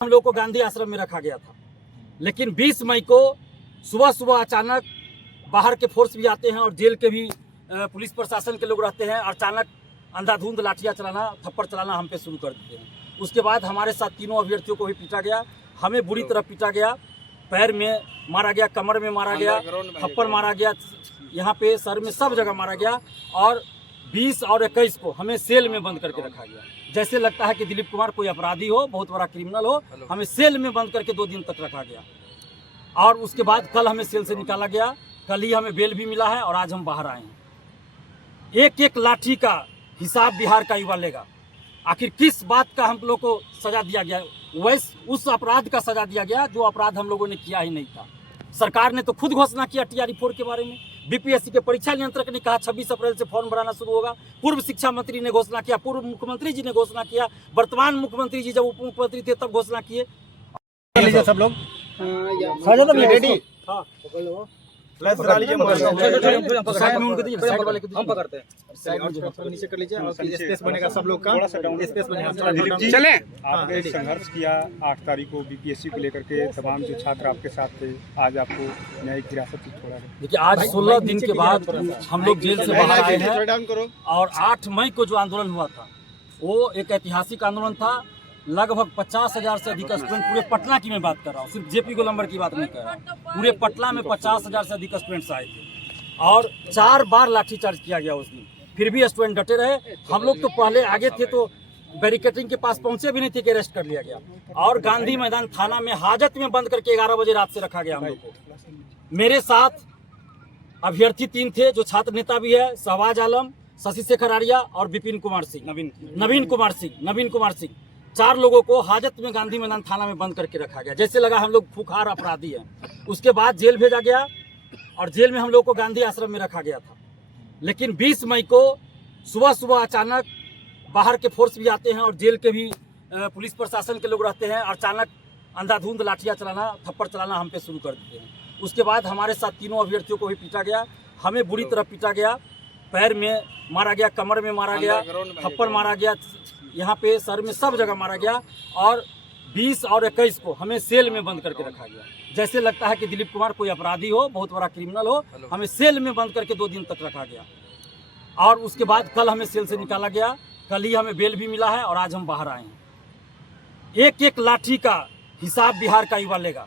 हम लोग को गांधी आश्रम में रखा गया था, लेकिन 20 मई को सुबह सुबह अचानक बाहर के फोर्स भी आते हैं और जेल के भी पुलिस प्रशासन के लोग रहते हैं, अचानक अंधाधुंध लाठियाँ चलाना, थप्पड़ चलाना हम पे शुरू कर देते हैं। उसके बाद हमारे साथ तीनों अभ्यर्थियों को भी पीटा गया, हमें बुरी तरह पीटा गया, पैर में मारा गया, कमर में मारा गया, थप्पड़ मारा गया, यहाँ पे सर में सब जगह मारा गया और 20 और 21 को हमें सेल में बंद करके रखा गया। जैसे लगता है कि दिलीप कुमार कोई अपराधी हो, बहुत बड़ा क्रिमिनल हो, हमें सेल में बंद करके 2 दिन तक रखा गया। और उसके बाद कल हमें सेल से निकाला गया, कल ही हमें बेल भी मिला है और आज हम बाहर आए हैं। एक एक लाठी का हिसाब बिहार का युवा लेगा। आखिर किस बात का हम लोग को सजा दिया गया? वैसे उस अपराध का सजा दिया गया जो अपराध हम लोगों ने किया ही नहीं था। सरकार ने तो खुद घोषणा किया TRE-4 के बारे में। बीपीएससी के परीक्षा नियंत्रक ने कहा 26 अप्रैल से फॉर्म भराना शुरू होगा। पूर्व शिक्षा मंत्री ने घोषणा किया, पूर्व मुख्यमंत्री जी ने घोषणा किया, वर्तमान मुख्यमंत्री जी जब उप मुख्यमंत्री थे तब घोषणा किए। सब लोग रेडी हम पकड़ते हैं, नीचे कर लीजिए और स्पेस बनेगा, सब लोग का स्पेस बनेगा। चले। आपने संघर्ष किया 8 तारीख को बीपीएससी को लेकर के, तमाम जो छात्र आपके साथ थे, आज आपको न्यायिक हिरासत से छोड़ा गया। देखिए, आज 16 दिन के बाद हम लोग जेल से बाहर आए हैं और 8 मई को जो आंदोलन हुआ था वो एक ऐतिहासिक आंदोलन था। लगभग 50,000 से अधिक स्टूडेंट, पूरे पटना की मैं बात कर रहा हूँ, सिर्फ जेपी गोलंबर की बात नहीं कर रहा हूँ, पूरे पटना में 50,000 से अधिक स्टूडेंट्स आए थे और 4 बार लाठीचार्ज किया गया उस दिन, फिर भी स्टूडेंट डटे रहे। हम लोग तो पहले आगे थे तो बैरिकेडिंग के पास पहुंचे भी नहीं थे कि अरेस्ट कर लिया गया और गांधी मैदान थाना में हाजत में बंद करके 11 बजे रात से रखा गया हम लोग को। मेरे साथ अभ्यर्थी 3 थे जो छात्र नेता भी है, शहबाज आलम, शशि शेखर आर्या और नवीन कुमार सिंह। 4 लोगों को हाजत में गांधी मैदान थाना में बंद करके रखा गया, जैसे लगा हम लोग खुखार अपराधी हैं। उसके बाद जेल भेजा गया और जेल में हम लोग को गांधी आश्रम में रखा गया था, लेकिन 20 मई को सुबह सुबह अचानक बाहर के फोर्स भी आते हैं और जेल के भी पुलिस प्रशासन के लोग रहते हैं, अचानक अंधाधुंध लाठियाँ चलाना, थप्पड़ चलाना हम पे शुरू कर देते हैं। उसके बाद हमारे साथ तीनों अभ्यर्थियों को भी पीटा गया, हमें बुरी तरह पीटा गया, पैर में मारा गया, कमर में मारा गया, थप्पड़ मारा गया, यहाँ पे सर में सब जगह मारा गया और 20 और 21 को हमें सेल में बंद करके रखा गया। जैसे लगता है कि दिलीप कुमार कोई अपराधी हो, बहुत बड़ा क्रिमिनल हो, हमें सेल में बंद करके 2 दिन तक रखा गया। और उसके बाद कल हमें सेल से निकाला गया, कल ही हमें बेल भी मिला है और आज हम बाहर आए हैं। एक एक लाठी का हिसाब बिहार का युवा लेगा।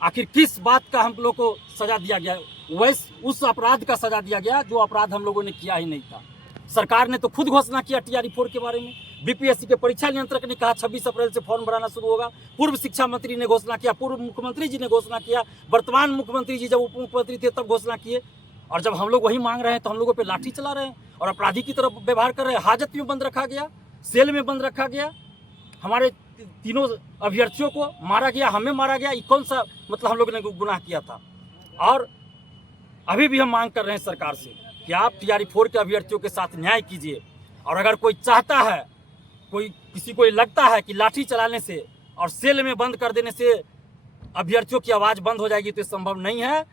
आखिर किस बात का हम लोग को सजा दिया गया? वैसे उस अपराध का सजा दिया गया जो अपराध हम लोगों ने किया ही नहीं था। सरकार ने तो खुद घोषणा किया TRE-4 के बारे में। बीपीएससी के परीक्षा नियंत्रक ने कहा 26 अप्रैल से फॉर्म भराना शुरू होगा। पूर्व शिक्षा मंत्री ने घोषणा किया, पूर्व मुख्यमंत्री जी ने घोषणा किया, वर्तमान मुख्यमंत्री जी जब उप मुख्यमंत्री थे तब घोषणा किए। और जब हम लोग वही मांग रहे हैं तो हम लोगों पे लाठी चला रहे हैं और अपराधी की तरफ व्यवहार कर रहे हैं। हाजत में बंद रखा गया, सेल में बंद रखा गया, हमारे तीनों अभ्यर्थियों को मारा गया, हमें मारा गया। ये कौन सा मतलब हम लोगों ने गुनाह किया था? और अभी भी हम मांग कर रहे हैं सरकार से कि आप TRE-4 के अभ्यर्थियों के साथ न्याय कीजिए। और अगर कोई चाहता है, किसी को लगता है कि लाठी चलाने से और सेल में बंद कर देने से अभ्यर्थियों की आवाज़ बंद हो जाएगी, तो ये संभव नहीं है।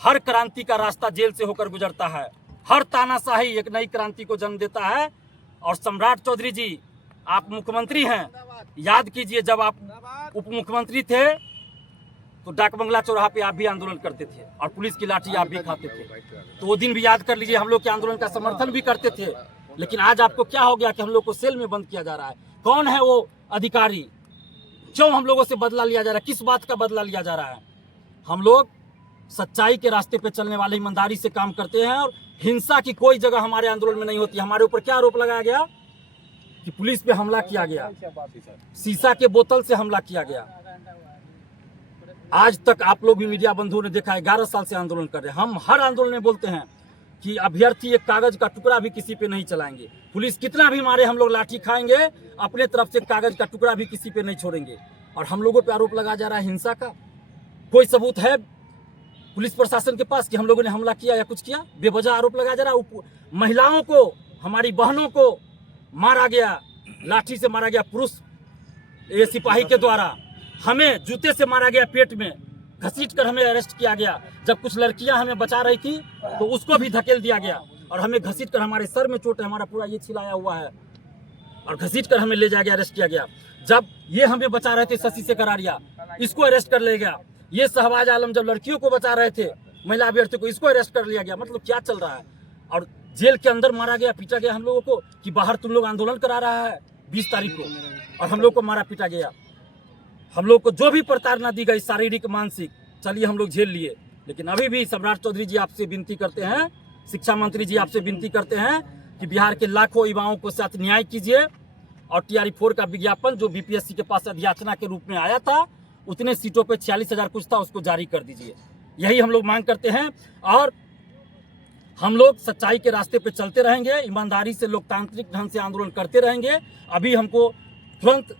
हर क्रांति का रास्ता जेल से होकर गुजरता है, हर तानाशाही एक नई क्रांति को जन्म देता है। और सम्राट चौधरी जी, आप मुख्यमंत्री हैं, याद कीजिए जब आप उप मुख्यमंत्री थे तो डाक बंगला चौराहा पे आप भी आंदोलन करते थे और पुलिस की लाठी आप भी खाते थे, तो वो दिन भी याद कर लीजिए। हम लोग के आंदोलन का समर्थन भी करते थे, लेकिन आज आपको क्या हो गया कि हम लोग को सेल में बंद किया जा रहा है? कौन है वो अधिकारी? क्यों हम लोगों से बदला लिया जा रहा है? किस बात का बदला लिया जा रहा है? हम लोग सच्चाई के रास्ते पे चलने वाले, ईमानदारी से काम करते हैं और हिंसा की कोई जगह हमारे आंदोलन में नहीं होती। हमारे ऊपर क्या आरोप लगाया गया कि पुलिस पे हमला किया गया, शीशा के बोतल से हमला किया गया। आज तक आप लोग भी मीडिया बंधुओं ने देखा, 11 साल से आंदोलन कर रहे हैं। हम हर आंदोलन में बोलते हैं कि अभ्यर्थी एक कागज का टुकड़ा भी किसी पे नहीं चलाएंगे। पुलिस कितना भी मारे, हम लोग लाठी खाएंगे, अपने तरफ से कागज का टुकड़ा भी किसी पे नहीं छोड़ेंगे। और हम लोगों पे आरोप लगाया जा रहा है हिंसा का। कोई सबूत है पुलिस प्रशासन के पास कि हम लोगों ने हमला किया या कुछ किया? बेवजह आरोप लगाया जा रहा है। महिलाओं को, हमारी बहनों को मारा गया, लाठी से मारा गया, पुरुष सिपाही के द्वारा। हमें जूते से मारा गया, पेट में घसीट कर हमें अरेस्ट किया गया। जब कुछ लड़कियां हमें बचा रही थी तो उसको भी धकेल दिया गया और हमें घसीट कर, हमारे सर में चोट है, हमारा पूरा ये छिलाया हुआ है। और घसीट कर हमें ले जाया गया, अरेस्ट किया गया। जब ये हमें बचा रहे थे शशि शेखर आर्या, इसको अरेस्ट कर लिया गया। ये शहबाज आलम जब लड़कियों को बचा रहे थे, महिला अभ्यर्थियों को, इसको अरेस्ट कर लिया गया। मतलब क्या चल रहा है? और जेल के अंदर मारा गया, पीटा गया हम लोगों को कि बाहर तुम लोग आंदोलन करा रहा है 20 तारीख को, और हम लोग को मारा पीटा गया। हम लोग को जो भी प्रताड़ना दी गई, शारीरिक मानसिक, चलिए हम लोग झेल लिए। लेकिन अभी भी सम्राट चौधरी जी आपसे विनती करते हैं, शिक्षा मंत्री जी आपसे विनती करते हैं कि बिहार के लाखों युवाओं को साथ न्याय कीजिए और TRE 4 का विज्ञापन जो BPSC के पास अध्याचना के रूप में आया था, उतने सीटों पे 46,000 कुछ था, उसको जारी कर दीजिए। यही हम लोग मांग करते हैं। और हम लोग सच्चाई के रास्ते पे चलते रहेंगे, ईमानदारी से लोकतांत्रिक ढंग से आंदोलन करते रहेंगे। अभी हमको तुरंत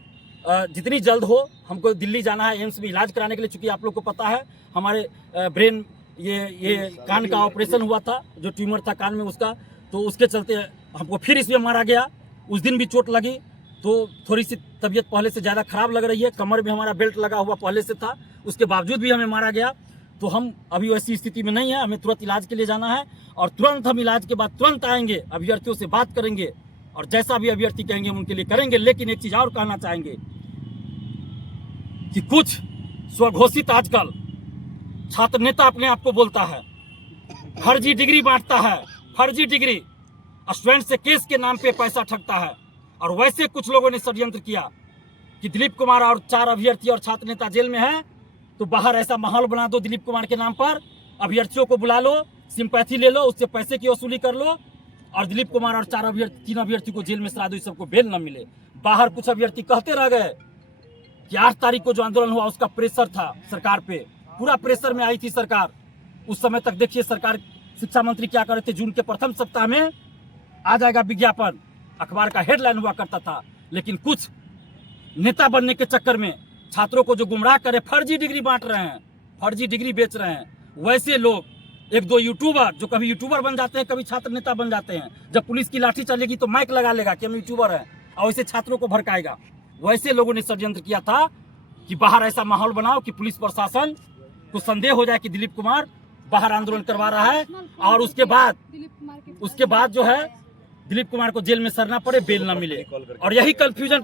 जितनी जल्द हो हमको दिल्ली जाना है एम्स में इलाज कराने के लिए, चूँकि आप लोग को पता है हमारे ब्रेन ये कान का ऑपरेशन हुआ था, जो ट्यूमर था कान में उसका, तो उसके चलते हमको फिर इसमें मारा गया। उस दिन भी चोट लगी, तो थोड़ी सी तबीयत पहले से ज़्यादा खराब लग रही है। कमर में हमारा बेल्ट लगा हुआ पहले से था, उसके बावजूद भी हमें मारा गया। तो हम अभी वैसी स्थिति में नहीं है, हमें तुरंत इलाज के लिए जाना है और तुरंत हम इलाज के बाद तुरंत आएंगे, अभ्यर्थियों से बात करेंगे और जैसा भी अभ्यर्थी कहेंगे हम उनके लिए करेंगे। लेकिन एक चीज़ और कहना चाहेंगे कि कुछ स्वघोषित आजकल छात्र नेता अपने आप को बोलता है, फर्जी डिग्री बांटता है, फर्जी डिग्री, स्टूडेंट से केस के नाम पे पैसा ठगता है। और वैसे कुछ लोगों ने षड्यंत्र किया कि दिलीप कुमार और 4 अभ्यर्थी और छात्र नेता जेल में हैं, तो बाहर ऐसा माहौल बना दो दिलीप कुमार के नाम पर, अभ्यर्थियों को बुला लो, सिंपैथी ले लो, उससे पैसे की वसूली कर लो और दिलीप कुमार और 3 अभ्यर्थी को जेल में सरा दो, सबको बेल न मिले। बाहर कुछ अभ्यर्थी कहते रह गए कि 8 तारीख को जो आंदोलन हुआ उसका प्रेशर था सरकार पे, पूरा प्रेशर में आई थी सरकार। उस समय तक देखिए सरकार, शिक्षा मंत्री क्या कर रहे थे, जून के प्रथम सप्ताह में आ जाएगा विज्ञापन, अखबार का हेडलाइन हुआ करता था। लेकिन कुछ नेता बनने के चक्कर में छात्रों को जो गुमराह करे, फर्जी डिग्री बांट रहे हैं, फर्जी डिग्री बेच रहे हैं। वैसे लोग, 1-2 यूट्यूबर जो कभी यूट्यूबर बन जाते हैं, कभी छात्र नेता बन जाते हैं, जब पुलिस की लाठी चलेगी तो माइक लगा लेगा कि हम यूट्यूबर हैं और वैसे छात्रों को भड़काएगा। वैसे लोगों ने षड्यंत्र किया था कि बाहर ऐसा माहौल बनाओ कि पुलिस प्रशासन को संदेह हो जाए कि दिलीप कुमार बाहर आंदोलन करवा रहा है, और उसके बाद जो है दिलीप कुमार को जेल में सरना पड़े, बेल न मिले। और यही कंफ्यूजन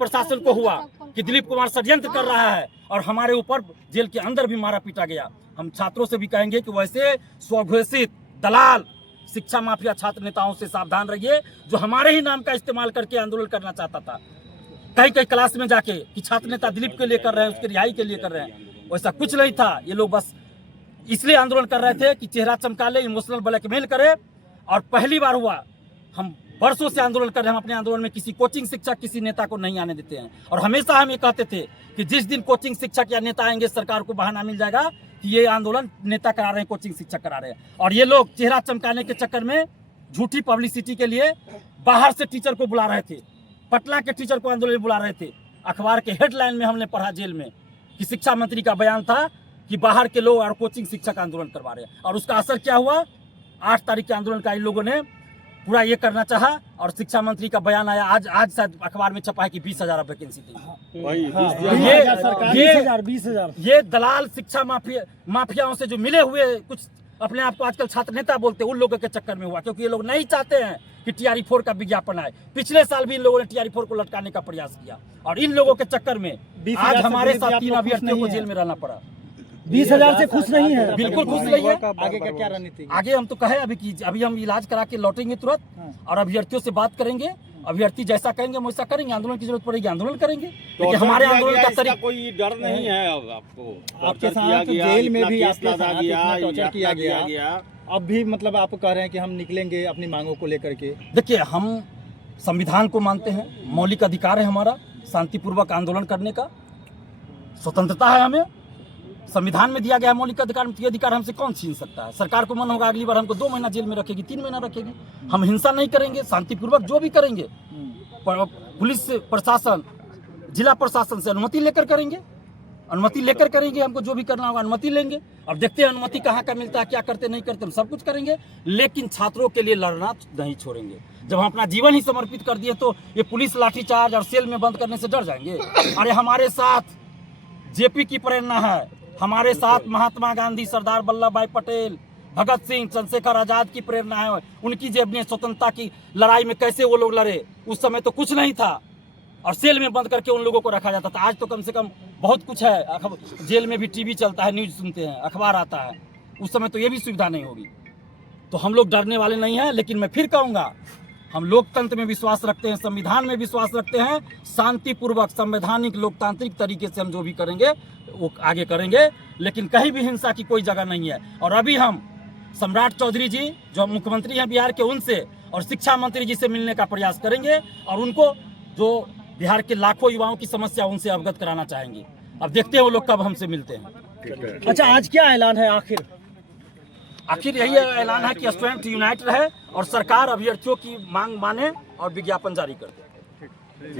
प्रशासन को हुआ कि दिलीप कुमार षड्यंत्र कर रहा है और हमारे ऊपर जेल के अंदर भी मारा पीटा गया। हम छात्रों से भी कहेंगे कि वैसे स्वघोषित दलाल शिक्षा माफिया छात्र नेताओं से सावधान रहिए, जो हमारे ही नाम का इस्तेमाल करके आंदोलन करना चाहता था कहीं कहीं क्लास में जाके कि छात्र नेता दिलीप के लिए कर रहे हैं, उसके रिहाई के लिए कर रहे हैं। वैसा कुछ नहीं था। ये लोग बस इसलिए आंदोलन कर रहे थे कि चेहरा चमका ले, इमोशनल ब्लैकमेल करे। और पहली बार हुआ, हम वर्षों से आंदोलन कर रहे हैं, हम अपने आंदोलन में किसी कोचिंग शिक्षक, किसी नेता को नहीं आने देते हैं। और हमेशा हम ये कहते थे कि जिस दिन कोचिंग शिक्षक या नेता आएंगे, सरकार को बहाना मिल जाएगा कि ये आंदोलन नेता करा रहे हैं, कोचिंग शिक्षक करा रहे हैं। और ये लोग चेहरा चमकाने के चक्कर में झूठी पब्लिसिटी के लिए बाहर से टीचर को बुला रहे थे, पटना के टीचर को आंदोलन में बुला रहे थे। अखबार के हेडलाइन में हमने पढ़ा जेल में कि शिक्षा मंत्री का बयान था कि बाहर के लोग और कोचिंग शिक्षक आंदोलन करवा रहे हैं। और उसका असर क्या हुआ? 8 तारीख के आंदोलन का इन लोगों ने पूरा ये करना चाहा और शिक्षा मंत्री का बयान आया। आज शायद अखबार में छपा है कि 20,000 वैकेंसी थी। ये दलाल शिक्षा माफियाओं से जो मिले हुए, कुछ अपने आप को आजकल छात्र नेता बोलते हैं, उन लोगों के चक्कर में हुआ। क्योंकि ये लोग नहीं चाहते हैं कि TRE 4 का विज्ञापन आए। पिछले साल भी इन लोगों ने TRE 4 को लटकाने का प्रयास किया और इन लोगों के चक्कर में आज हमारे साथ 3 अभ्यर्थियों को जेल में रहना पड़ा। 20,000 से खुश नहीं है, बिल्कुल खुश नहीं है। आगे का क्या रणनीति? आगे हम तो कहे अभी हम इलाज करा के लौटेंगे तुरंत और अभ्यर्थियों से बात करेंगे। अभ्यर्थी जैसा कहेंगे हम वैसा करेंगे। आंदोलन की जरूरत पड़ेगी आंदोलन करेंगे, लेकिन हमारे आंदोलन का तरीका कोई डर नहीं है। अब आपको आपके साथ जेल में भी आपके साथ इतना टॉर्चर किया गया, अब भी मतलब आप कह रहे हैं कि हम निकलेंगे अपनी मांगों को लेकर के। देखिए, हम संविधान को मानते हैं, मौलिक अधिकार है हमारा शांतिपूर्वक आंदोलन करने का, स्वतंत्रता है हमें, संविधान में दिया गया है मौलिक अधिकार। ये अधिकार हमसे कौन छीन सकता है? सरकार को मन होगा अगली बार हमको 2 महीना जेल में रखेगी, 3 महीना रखेगी। हम हिंसा नहीं करेंगे, शांतिपूर्वक जो भी करेंगे पुलिस प्रशासन, जिला प्रशासन से अनुमति लेकर करेंगे, अनुमति लेकर करेंगे। हमको जो भी करना होगा अनुमति लेंगे। अब देखते हैं अनुमति कहाँ का मिलता है, क्या करते नहीं करते, हम सब कुछ करेंगे। लेकिन छात्रों के लिए लड़ना नहीं छोड़ेंगे। जब हम अपना जीवन ही समर्पित कर दिए तो ये पुलिस लाठीचार्ज और सेल में बंद करने से डर जाएंगे? अरे हमारे साथ JP की प्रेरणा है, हमारे साथ महात्मा गांधी, सरदार वल्लभ भाई पटेल, भगत सिंह, चंद्रशेखर आजाद की प्रेरणा है, उनकी जेब स्वतंत्रता की लड़ाई में कैसे वो लोग लड़े। उस समय तो कुछ नहीं था और सेल में बंद करके उन लोगों को रखा जाता था। आज तो कम से कम बहुत कुछ है, जेल में भी टीवी चलता है, न्यूज सुनते हैं, अखबार आता है। उस समय तो ये भी सुविधा नहीं होगी। तो हम लोग डरने वाले नहीं हैं, लेकिन मैं फिर कहूँगा, हम लोकतंत्र में विश्वास रखते हैं, संविधान में विश्वास रखते हैं। शांतिपूर्वक, संवैधानिक, लोकतांत्रिक तरीके से हम जो भी करेंगे वो आगे करेंगे, लेकिन कहीं भी हिंसा की कोई जगह नहीं है। और अभी हम सम्राट चौधरी जी जो मुख्यमंत्री हैं बिहार के, उनसे और शिक्षा मंत्री जी से मिलने का प्रयास करेंगे और उनको जो बिहार के लाखों युवाओं की समस्या उनसे अवगत कराना चाहेंगे। अब देखते हैं वो लोग कब हमसे मिलते हैं। अच्छा, आज क्या ऐलान है आखिर यही ऐलान है कि स्टूडेंट यूनाइट रहे और सरकार अभ्यर्थियों की मांग माने और विज्ञापन जारी कर दे।